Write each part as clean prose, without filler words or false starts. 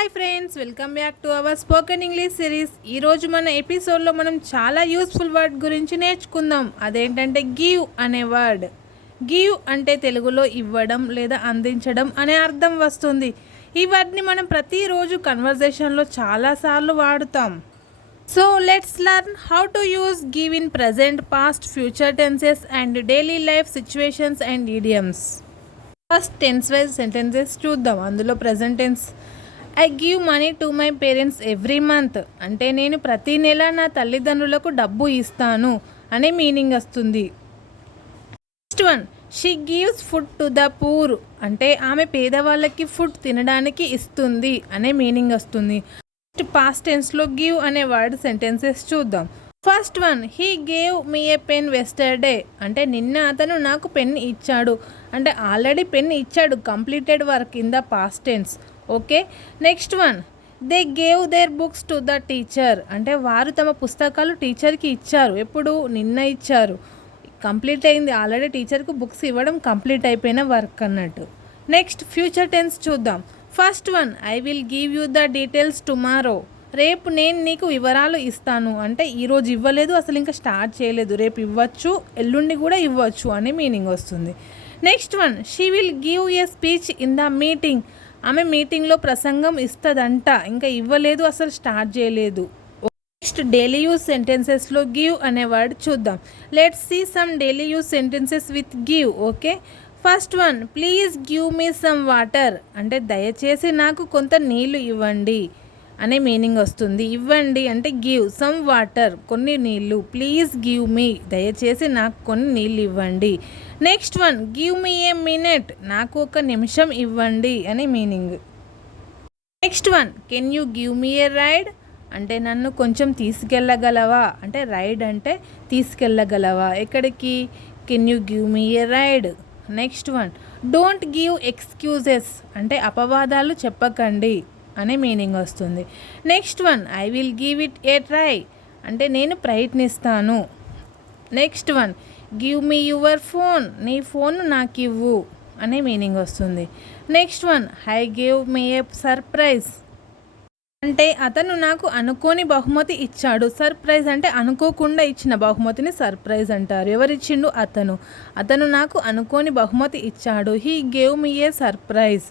Hi friends, welcome back to our spoken English series. ఈరోజు మన ఎపిసోడ్లో మనం చాలా యూస్ఫుల్ వర్డ్ గురించి నేర్చుకుందాం. అదేంటంటే గివ్ అనే వర్డ్. గివ్ అంటే తెలుగులో ఇవ్వడం లేదా అందించడం అనే అర్థం వస్తుంది. ఈ వర్డ్ని మనం ప్రతిరోజు కన్వర్జేషన్లో చాలాసార్లు వాడుతాం. So let's learn how to use give in present, past, future tenses and daily life situations and idioms. First tense wise sentences చూద్దాం. అందులో present tense, I give money to my parents every month అంటే నేను ప్రతి నెల నా తల్లిదండ్రులకు డబ్బు ఇస్తాను అనే మీనింగ్ వస్తుంది. Next one, she gives food to the poor అంటే ఆమె పేదవాళ్ళకి ఫుడ్ తినడానికి ఇస్తుంది అనే మీనింగ్ వస్తుంది. పాస్ట్ టెన్స్లో గివ్ అనే వర్డ్ సెంటెన్సెస్ చూద్దాం. First one, he gave me a pen yesterday అంటే నిన్న అతను నాకు పెన్ ఇచ్చాడు అంటే ఆల్రెడీ పెన్ ఇచ్చాడు, completed work in the past tense. Okay. Next one, they gave their books to the teacher అంటే వారు తమ పుస్తకాలు టీచర్కి ఇచ్చారు. ఎప్పుడు? నిన్న ఇచ్చారు. కంప్లీట్ అయింది, ఆల్రెడీ టీచర్కు బుక్స్ ఇవ్వడం కంప్లీట్ అయిపోయిన వర్క్ అన్నట్టు. నెక్స్ట్ ఫ్యూచర్ టెన్స్ చూద్దాం. First one, I will give you the details tomorrow రేపు నేను నీకు వివరాలు ఇస్తాను అంటే ఈరోజు ఇవ్వలేదు, అసలు ఇంకా స్టార్ట్ చేయలేదు, రేపు ఇవ్వచ్చు, ఎల్లుండి కూడా ఇవ్వచ్చు అనే మీనింగ్ వస్తుంది. Next one, she will give a speech in the meeting ఆమె మీటింగ్లో ప్రసంగం ఇస్తుందంట, ఇంకా ఇవ్వలేదు, అసలు స్టార్ట్ చేయలేదు. నెక్స్ట్ డైలీ యూజ్ సెంటెన్సెస్లో గివ్ అనే వర్డ్ చూద్దాం. Let's see some daily use sentences with give. Okay. First one, please give me some water అంటే దయచేసి నాకు కొంత నీళ్లు ఇవ్వండి అనే మీనింగ్ వస్తుంది. ఇవ్వండి అంటే గివ్, సమ్ వాటర్ కొన్ని నీళ్ళు, ప్లీజ్ గివ్ మీ దయచేసి నాకు కొన్ని నీళ్ళు ఇవ్వండి. Next one, give me a minute నాకు ఒక నిమిషం ఇవ్వండి అనే meaning. Next one, can you give me a ride అంటే నన్ను కొంచెం తీసుకెళ్ళగలవా అంటే రైడ్ అంటే తీసుకెళ్ళగలవా, ఎక్కడికి? Can you give me a ride. Next one, don't give excuses అంటే అపవాదాలు చెప్పకండి అనే మీనింగ్ వస్తుంది. Next one, I will give it a try అంటే నేను ప్రయత్నిస్తాను. Next one, give me your phone నీ ఫోన్ నాకు ఇవ్వు అనే మీనింగ్ వస్తుంది. Next one, I give me a surprise అంటే అతను నాకు అనుకోని బహుమతి ఇచ్చాడు. సర్ప్రైజ్ అంటే అనుకోకుండా ఇచ్చిన బహుమతిని సర్ప్రైజ్ అంటారు. ఎవరిచ్చిండు? అతను నాకు అనుకోని బహుమతి ఇచ్చాడు. He gave me a surprise.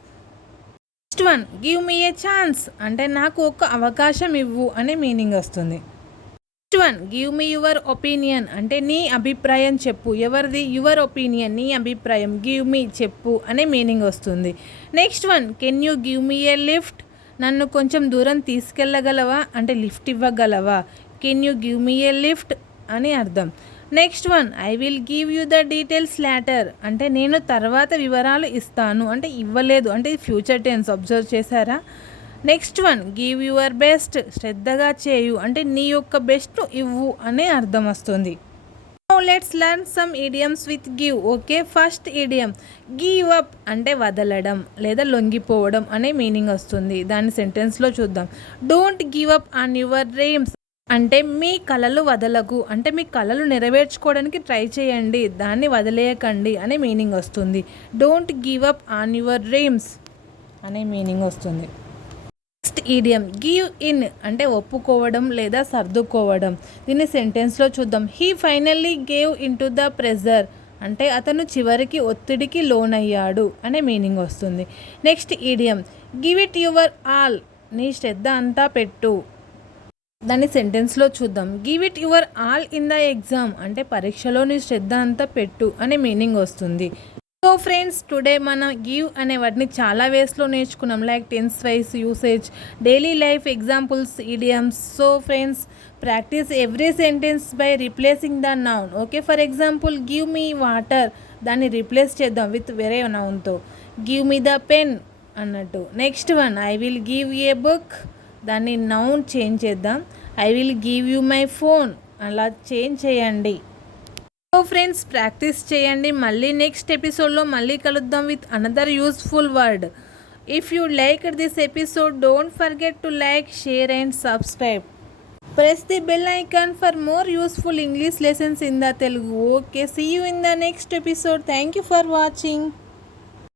Next one, give me A chance అంటే నాకు ఒక అవకాశం ఇవ్వు అనే మీనింగ్ వస్తుంది. Next one, give me your opinion అంటే నీ అభిప్రాయం చెప్పు. ఎవరిది? యువర్ ఒపీనియన్ నీ అభిప్రాయం, గివ్ మీ చెప్పు అనే మీనింగ్ వస్తుంది. Next one, can you give me a lift నన్ను కొంచెం దూరం తీసుకెళ్ళగలవా అంటే లిఫ్ట్ ఇవ్వగలవా, can you give me a lift అని అర్థం. Next one, I will give you the details later అంటే నేను తర్వాత వివరాలు ఇస్తాను అంటే ఇవ్వలేదు అంటే ఫ్యూచర్ టెన్స్. అబ్జర్వ్ చేశారా? Next one, give your best శ్రద్ధగా చేయు అంటే నీ యొక్క బెస్ట్ ఇవ్వు అనే అర్థం వస్తుంది. Let's learn some idioms with give. Okay. First ఈడియం, give up అంటే వదలడం లేదా లొంగిపోవడం అనే మీనింగ్ వస్తుంది. దాని సెంటెన్స్లో చూద్దాం. Don't give up on your dreams అంటే మీ కలలు వదలకు అంటే మీ కలలు నెరవేర్చుకోవడానికి ట్రై చేయండి, దాన్ని వదిలేయకండి అనే మీనింగ్ వస్తుంది. Don't give up on your dreams అనే మీనింగ్ వస్తుంది. నెక్స్ట్ ఈడియం, గివ్ ఇన్ అంటే ఒప్పుకోవడం లేదా సర్దుకోవడం. దీన్ని సెంటెన్స్లో చూద్దాం. He finally gave in to the pressure అంటే అతను చివరికి ఒత్తిడికి లోనయ్యాడు అనే మీనింగ్ వస్తుంది. Next ఈడియం, give it your all నీ శ్రద్ధ అంతా పెట్టు. దాన్ని సెంటెన్స్లో చూద్దాం. Give it your all in the exam అంటే పరీక్షలో నీ శ్రద్ధ అంతా పెట్టు అనే మీనింగ్ వస్తుంది. సో ఫ్రెండ్స్, టుడే మనం గివ్ అనే వాటిని చాలా వేస్లో నేర్చుకున్నాం. Like tense wise usage, daily life examples, idioms. So friends, practice every sentence by replacing the noun. Okay. For example, give me water దాన్ని రీప్లేస్ చేద్దాం విత్ వేరే నౌన్తో. గివ్ మీ ద పెన్ అన్నట్టు. Next one, I will give a book దాన్ని noun change చేద్దాం. I will give you my phone అలా change చేయండి. So friends, practice చేయండి. మళ్ళీ నెక్స్ట్ ఎపిసోడ్లో మళ్ళీ కలుద్దాం with another useful word. If you like this episode, don't forget to like, share and subscribe. Press the bell icon for more useful English lessons in the Telugu. Okay, see you in the next episode. Thank you for watching.